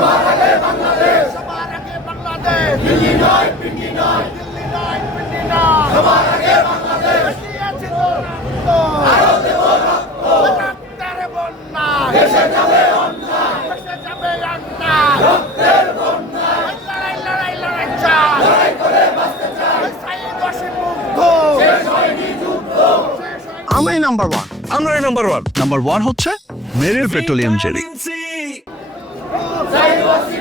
সবার আগে বাংলাদেশ, সবার আগে বাংলাদেশ, দিল্লি নয় পিন্ডি নয়, দিল্লি নয় পিন্ডি নয়, সবার আগে বাংলাদেশ, দিয়েছি তো রক্ত, আরো দেব রক্ত, রক্তের বন্যা, দেশে যাবে অন্যায়, দেশে যাবে অন্যায়, রক্তের বন্যা, লড়াই লড়াই লড়াই চাই, লড়াই করে বাঁচতে চাই, সাইদ ওয়াসিম মুগ্ধ, শেষ হয়নি যুদ্ধ, শেষ হয়নি। আমরাই নাম্বার ওয়ান। আমরাই নাম্বার ওয়ান। নাম্বার ওয়ান হচ্ছে মেরিল পেট্রোলিয়াম জেলি। সাইদ ওয়াসিম